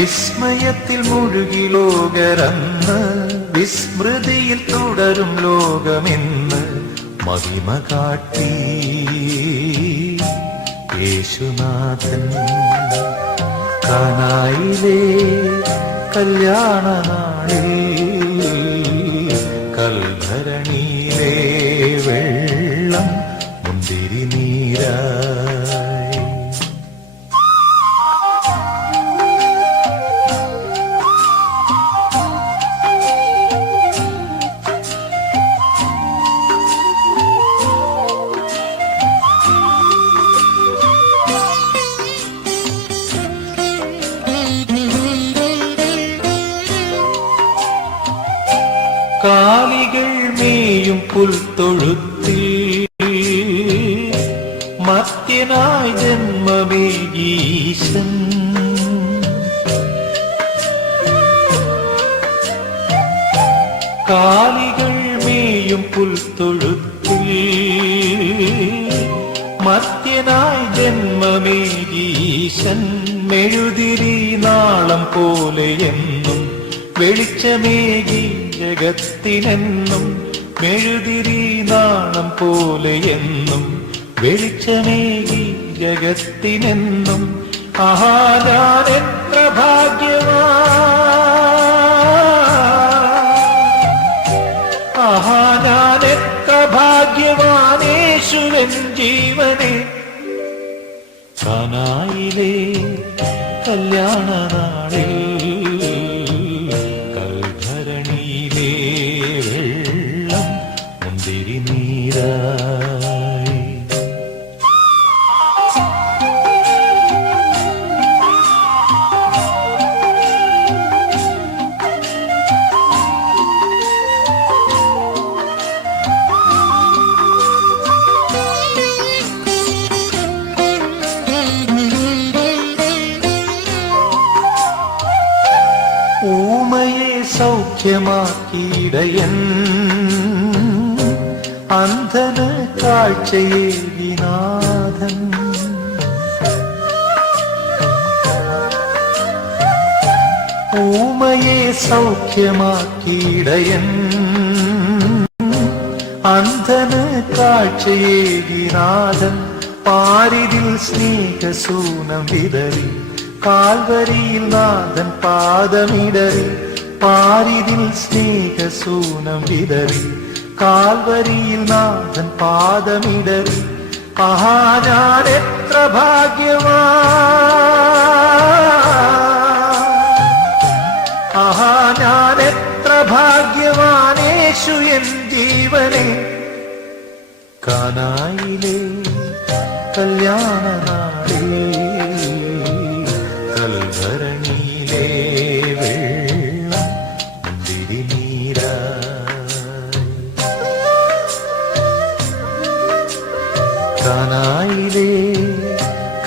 വിസ്മയത്തിൽ മുഴുകി ലോകരന്ന് വിസ്മൃതിയിൽ തുടരും ലോകമെന്ന് മഹിമ കാട്ടി. യേശുനാഥൻ കാനായിലേ കല്യാണ നാളിൽ കാലികൾ മേയും പുൽത്തൊഴുത്തിൽ മത്യനായി ഈശൻ കാലികൾ മേയും പുൽത്തൊഴുത്തിൽ മത്യനായി ഈശൻ മെഴുതിരി നാളം പോലെ എന്നും വെളിച്ചമേകി ജഗത്തിനെന്നും മെഴുതിരി നാണം പോലെ എന്നും വെളിച്ചമേകി ജഗത്തിനെന്നും ആഹാദാനെത്ര ഭാഗ്യമാ എത്ര ഭാഗ്യവാ ആഹാ ഞാൻ എത്ര ഭാഗ്യവാനേശുവൻ ജീവനെ. കാനായിലേ കല്യാണ നാളിൽ ഊമയെ സൗഖ്യമാക്കിയിടയൻ. അന്ധന കാഴ്ചയെ വിനാഥൻ. ഊമയെ സൗഖ്യമാക്കിയിടയൻ. അന്ധന കാഴ്ചയെ വിനാഥൻ. പാരിതിൽ സ്നേഹസൂനം വിതറി കാൽവരിയിൽ നാഥൻ പാദമിടറി പാരിതിൽ സ്നേഹസൂനം വിതറി. കാൽവരിയിൽ നാഥൻ പാദമിടറി ആഹാ ഞാൻ എത്ര ഭാഗ്യവാ ആഹാ ഞാൻ എത്ര ഭാഗ്യവാനേശു എൻ ജീവനെ. കാനായിലെ കല്യാണ കാനായിലെ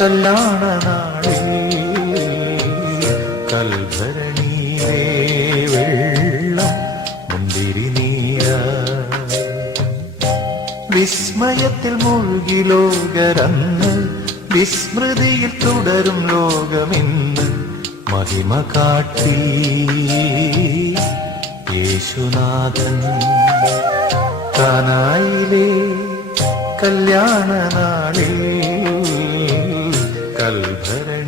കല്യാണ നാളിൽ കൽഭരണിയിലെ വെള്ളം വിസ്മയത്തിൽ മുഴുകി ലോകരന്ന് വിസ്മൃതിയിൽ തുടരും ലോകമെന്ന് മഹിമ കാട്ടി. യേശുനാഥൻ കാനായിലെ കല്യാണ നാളിൽ കൽഭരണിയിലെ